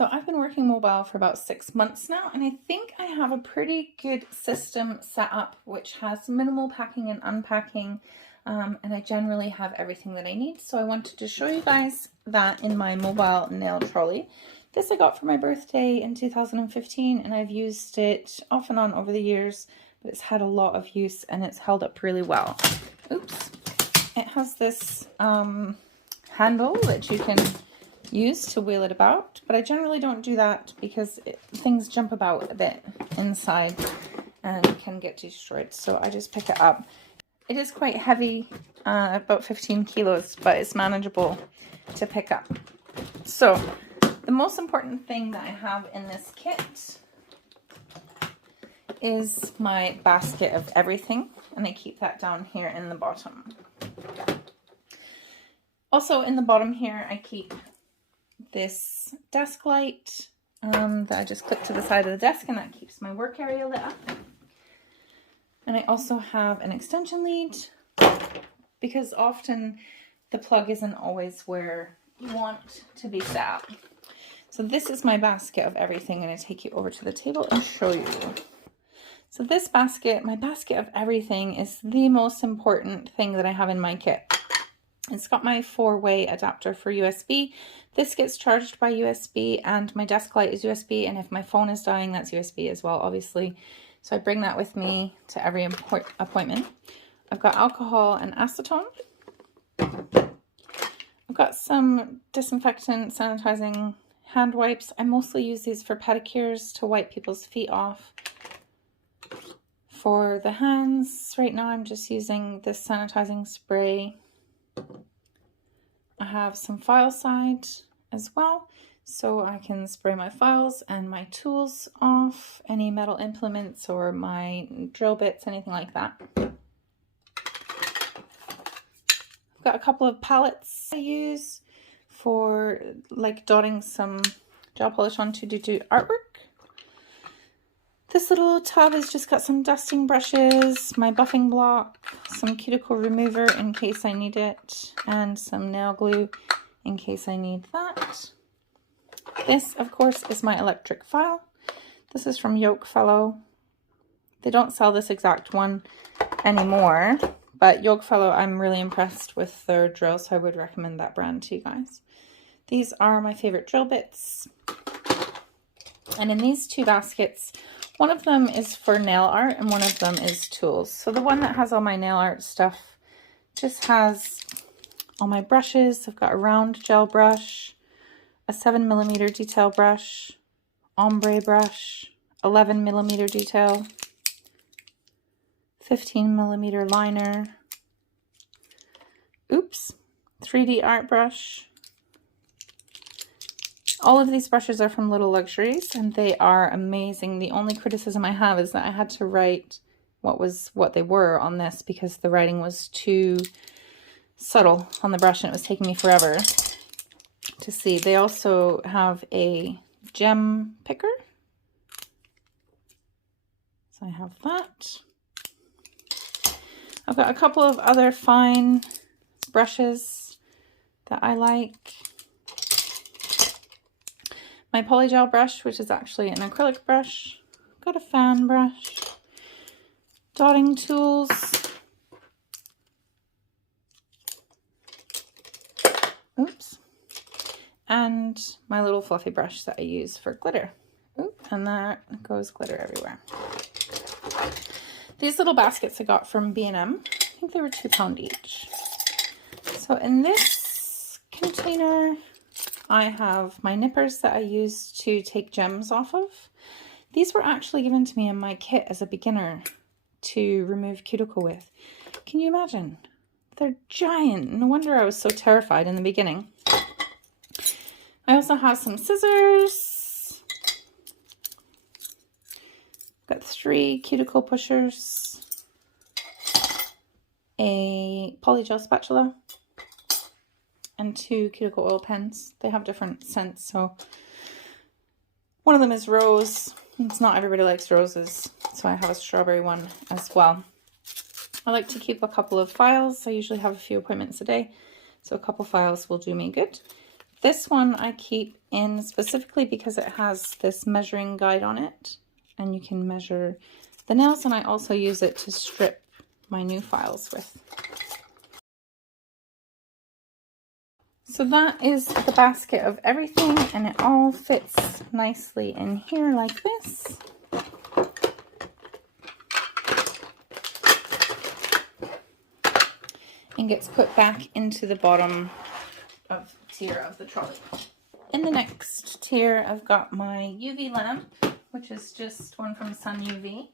So I've been working mobile for about 6 months now, and I think I have a pretty good system set up which has minimal packing and unpacking, and I generally have everything that I need. So I wanted to show you guys that in my mobile nail trolley. This I got for my birthday in 2015, and I've used it off and on over the years, but it's had a lot of use and it's held up really well. Oops. It has this handle that you can use to wheel it about, but I generally don't do that because things jump about a bit inside and can get destroyed, so I just pick it up. It is quite heavy, about 15 kilos, but it's manageable to pick up. So the most important thing that I have in this kit is my basket of everything, and I keep that down here in the bottom. Also in the bottom here I keep this desk light that I just clip to the side of the desk, and that keeps my work area lit up. And I also have an extension lead because often the plug isn't always where you want to be set up. So this is my basket of everything. I'm going to take you over to the table and show you. So this basket, my basket of everything, is the most important thing that I have in my kit. It's got my 4-way adapter for USB. This gets charged by USB, and my desk light is USB, and if my phone is dying, that's USB as well, obviously. So I bring that with me to every appointment. I've got alcohol and acetone. I've got some disinfectant, sanitizing hand wipes. I mostly use these for pedicures to wipe people's feet off. For the hands, right now I'm just using this sanitizing spray. I have some file side as well, so I can spray my files and my tools off, any metal implements or my drill bits, anything like that. I've got a couple of palettes I use for like dotting some gel polish onto to do artwork. This little tub has just got some dusting brushes, my buffing block, some cuticle remover in case I need it, and some nail glue in case I need that. This, of course, is my electric file. This is from Yokefellow. They don't sell this exact one anymore, but Yokefellow, I'm really impressed with their drill, so I would recommend that brand to you guys. These are my favorite drill bits. And in these two baskets, one of them is for nail art and one of them is tools. So the one that has all my nail art stuff just has all my brushes. I've got a round gel brush, a 7mm detail brush, ombre brush, 11mm detail, 15mm liner, 3D art brush. All of these brushes are from Little Luxuries, and they are amazing. The only criticism I have is that I had to write what they were on this because the writing was too subtle on the brush and it was taking me forever to see. They also have a gem picker. So I have that. I've got a couple of other fine brushes that I like. My polygel brush, which is actually an acrylic brush. Got a fan brush. Dotting tools. And my little fluffy brush that I use for glitter. And that goes glitter everywhere. These little baskets I got from B&M. I think they were £2 each. So in this container, I have my nippers that I use to take gems off of. These were actually given to me in my kit as a beginner to remove cuticle with. Can you imagine? They're giant. No wonder I was so terrified in the beginning. I also have some scissors. Got 3 cuticle pushers, a polygel spatula, and 2 cuticle oil pens. They have different scents, so one of them is rose. It's not everybody likes roses, so I have a strawberry one as well. I like to keep a couple of files. I usually have a few appointments a day, so a couple files will do me good. This one I keep in specifically because it has this measuring guide on it, and you can measure the nails, and I also use it to strip my new files with. So that is the basket of everything, and it all fits nicely in here like this. And gets put back into the bottom of tier of the trolley. In the next tier, I've got my UV lamp, which is just one from Sun UV.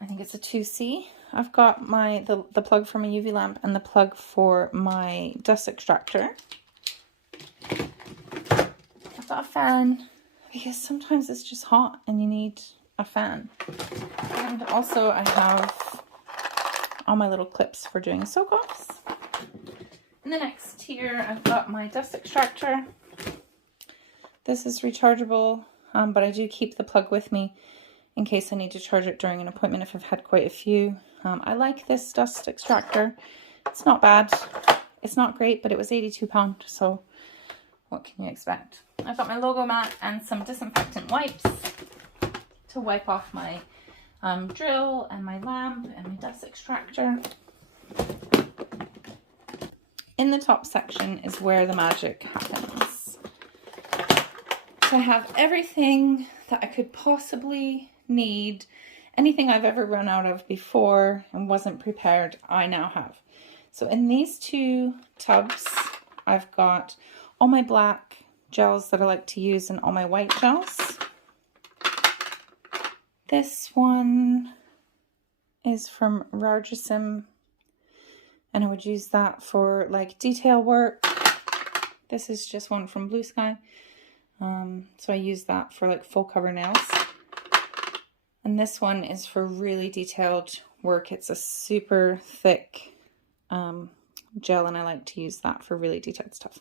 I think it's a 2C. I've got the plug for my UV lamp and the plug for my dust extractor. I've got a fan because sometimes it's just hot and you need a fan. And also I have all my little clips for doing soak-offs. In the next tier, I've got my dust extractor. This is rechargeable, but I do keep the plug with me in case I need to charge it during an appointment if I've had quite a few. I like this dust extractor. It's not bad. It's not great, but it was £82, so what can you expect? I've got my logo mat and some disinfectant wipes to wipe off my drill and my lamp and my dust extractor. In the top section is where the magic happens. So I have everything that I could possibly need. Anything I've ever run out of before and wasn't prepared, I now have. So in these two tubs, I've got all my black gels that I like to use and all my white gels. This one is from Rargesim, and I would use that for like detail work. This is just one from Blue Sky. So I use that for like full cover nails. And this one is for really detailed work. It's a super thick gel, and I like to use that for really detailed stuff.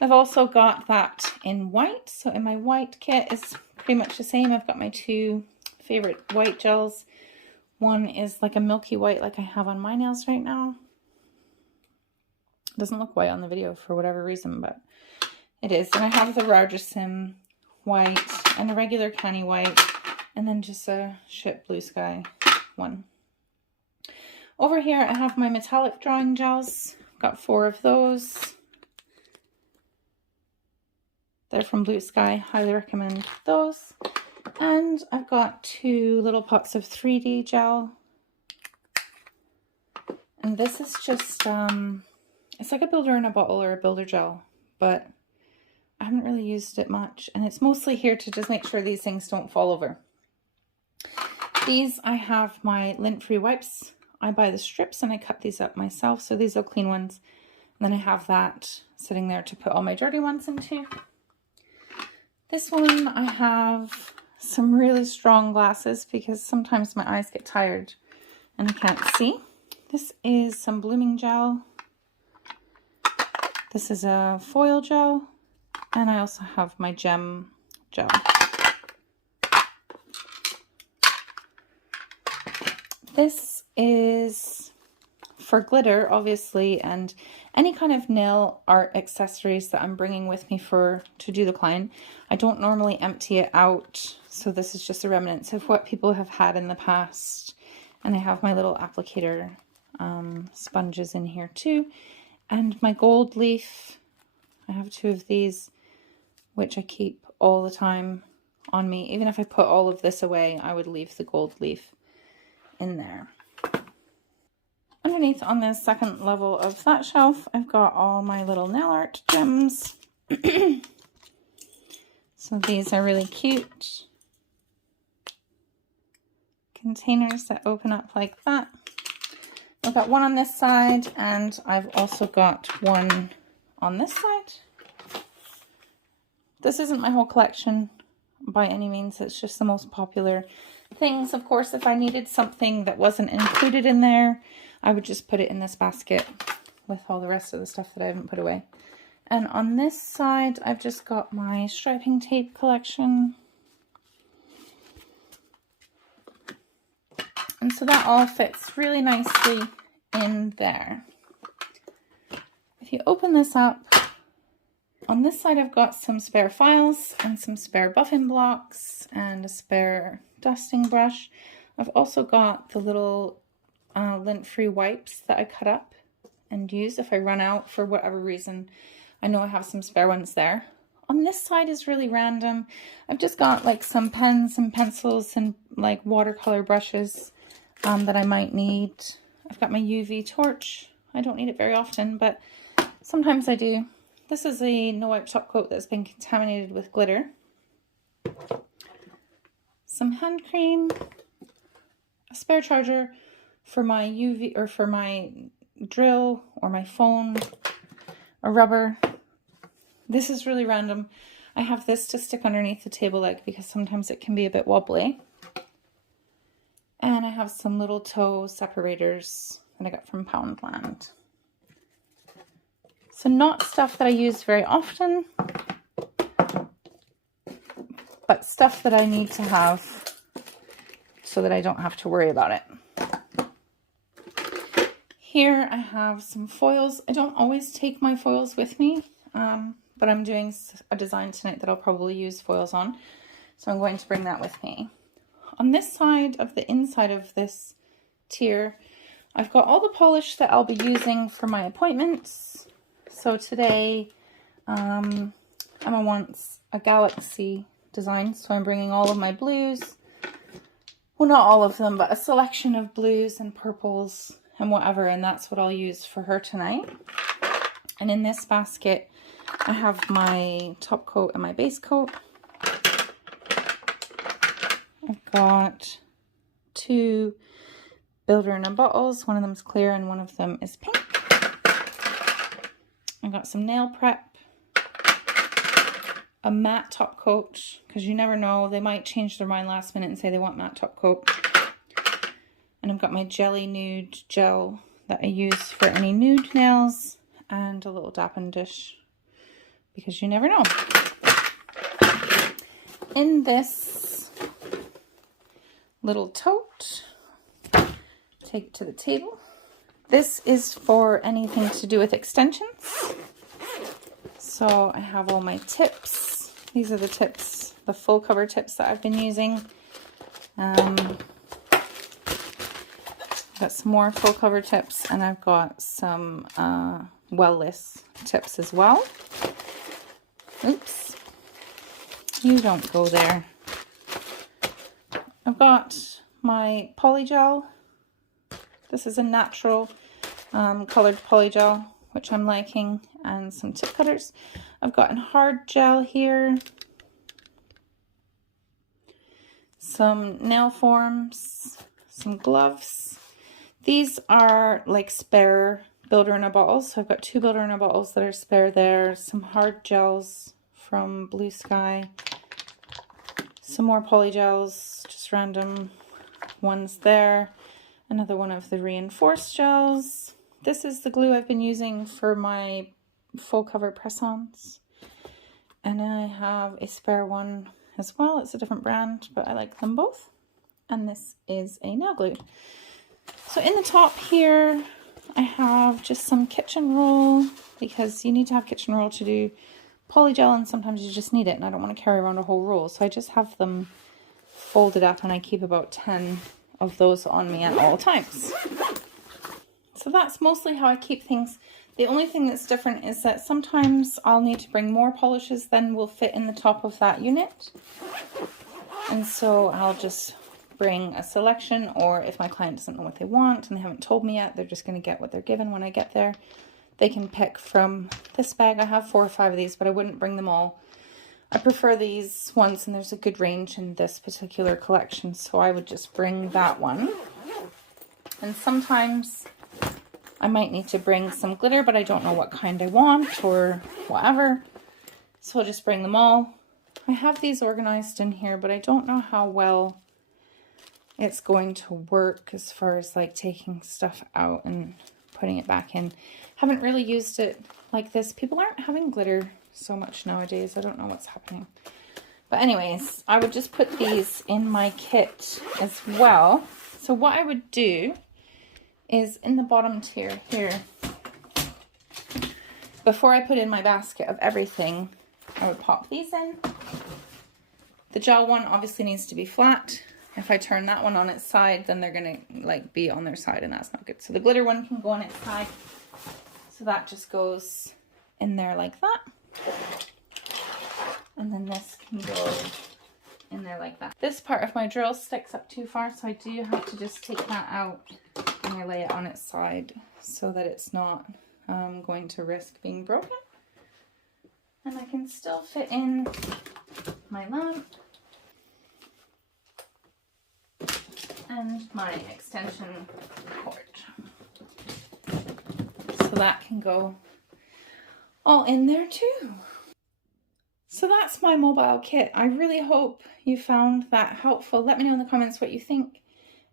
I've also got that in white. So in my white kit is pretty much the same. I've got my two favorite white gels. One is like a milky white like I have on my nails right now. It doesn't look white on the video for whatever reason, but it is. And I have the Rargesim white and a regular canny white, and then just a ship Blue Sky one. Over here I have my metallic drawing gels. Got 4 of those. They're from Blue Sky. Highly recommend those. And I've got 2 little pots of 3D gel. And this is just, it's like a builder in a bottle or a builder gel, but I haven't really used it much. And it's mostly here to just make sure these things don't fall over. These, I have my lint-free wipes. I buy the strips and I cut these up myself. So these are clean ones. And then I have that sitting there to put all my dirty ones into. This one, I have some really strong glasses because sometimes my eyes get tired and I can't see. This is some blooming gel. This is a foil gel. And I also have my gem gel. This is for glitter, obviously, and any kind of nail art accessories that I'm bringing with me to do the client. I don't normally empty it out, so this is just a remnants of what people have had in the past. And I have my little applicator sponges in here too. And my gold leaf, I have 2 of these, which I keep all the time on me. Even if I put all of this away, I would leave the gold leaf in there. Underneath on the second level of that shelf, I've got all my little nail art gems. So these are really cute containers that open up like that. I've got one on this side, and I've also got one on this side. This isn't my whole collection by any means. It's just the most popular things. Of course, if I needed something that wasn't included in there, I would just put it in this basket with all the rest of the stuff that I haven't put away. And on this side, I've just got my striping tape collection. And so that all fits really nicely in there. If if you open this up, on this side I've got some spare files and some spare buffing blocks and a spare dusting brush. I've also got the little lint-free wipes that I cut up and use if I run out for whatever reason. I know I have some spare ones there. On this side is really random. I've just got like some pens and pencils and like watercolor brushes that I might need. I've got my UV torch. I don't need it very often, but sometimes I do. This is a no-wipe top coat that's been contaminated with glitter. Some hand cream, a spare charger for my UV or for my drill or my phone, a rubber. This is really random. I have this to stick underneath the table leg because sometimes it can be a bit wobbly. And I have some little toe separators that I got from Poundland. So not stuff that I use very often, but stuff that I need to have so that I don't have to worry about it. Here I have some foils. I don't always take my foils with me, but I'm doing a design tonight that I'll probably use foils on, so I'm going to bring that with me. On this side of the inside of this tier, I've got all the polish that I'll be using for my appointments. So today, Emma wants a galaxy design, so I'm bringing all of my blues. Well, not all of them, but a selection of blues and purples and whatever, and that's what I'll use for her tonight. And in this basket, I have my top coat and my base coat. I've got 2 builder in a bottles. One of them's clear and one of them is pink. I've got some nail prep, a matte top coat, because you never know, they might change their mind last minute and say they want matte top coat. And I've got my Jelly Nude gel that I use for any nude nails, and a little dapping dish, because you never know. In this little tote, take it to the table. This is for anything to do with extensions. So I have all my tips. These are the tips, the full cover tips that I've been using. Got some more full cover tips, and I've got some well-less tips as well. Oops, you don't go there. I've got my polygel. This is a natural colored polygel, which I'm liking, and some tip cutters. I've got a hard gel here, some nail forms, some gloves. These are like spare builder in a bottle, so I've got 2 builder in a bottles that are spare there, some hard gels from Blue Sky, some more polygels, just random ones there, another one of the reinforced gels. This is the glue I've been using for my full cover press-ons. And I have a spare one as well. It's a different brand, but I like them both. And this is a nail glue. So in the top here, I have just some kitchen roll, because you need to have kitchen roll to do polygel, and sometimes you just need it, and I don't want to carry around a whole roll. So I just have them folded up, and I keep about 10 of those on me at all times. So that's mostly how I keep things. The only thing that's different is that sometimes I'll need to bring more polishes than will fit in the top of that unit. And so I'll just bring a selection, or if my client doesn't know what they want and they haven't told me yet, they're just going to get what they're given when I get there. They can pick from this bag. I have 4 or 5 of these, but I wouldn't bring them all. I prefer these ones, and there's a good range in this particular collection, so I would just bring that one. And sometimes I might need to bring some glitter, but I don't know what kind I want or whatever, so I'll just bring them all. I have these organized in here, but I don't know how well it's going to work as far as like taking stuff out and putting it back in. Haven't really used it like this. People aren't having glitter so much nowadays. I don't know what's happening. But anyways, I would just put these in my kit as well. So what I would do is in the bottom tier here, before I put in my basket of everything, I would pop these in. The gel one obviously needs to be flat. If I turn that one on its side, then they're gonna like be on their side, and that's not good. So the glitter one can go on its side. So that just goes in there like that. And then this can go in there like that. This part of my drill sticks up too far, so I do have to just take that out and I lay it on its side so that it's not going to risk being broken. And I can still fit in my lamp and my extension cord. So that can go all in there too. So that's my mobile kit. I really hope you found that helpful. Let me know in the comments what you think.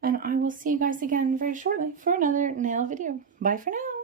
And I will see you guys again very shortly for another nail video. Bye for now.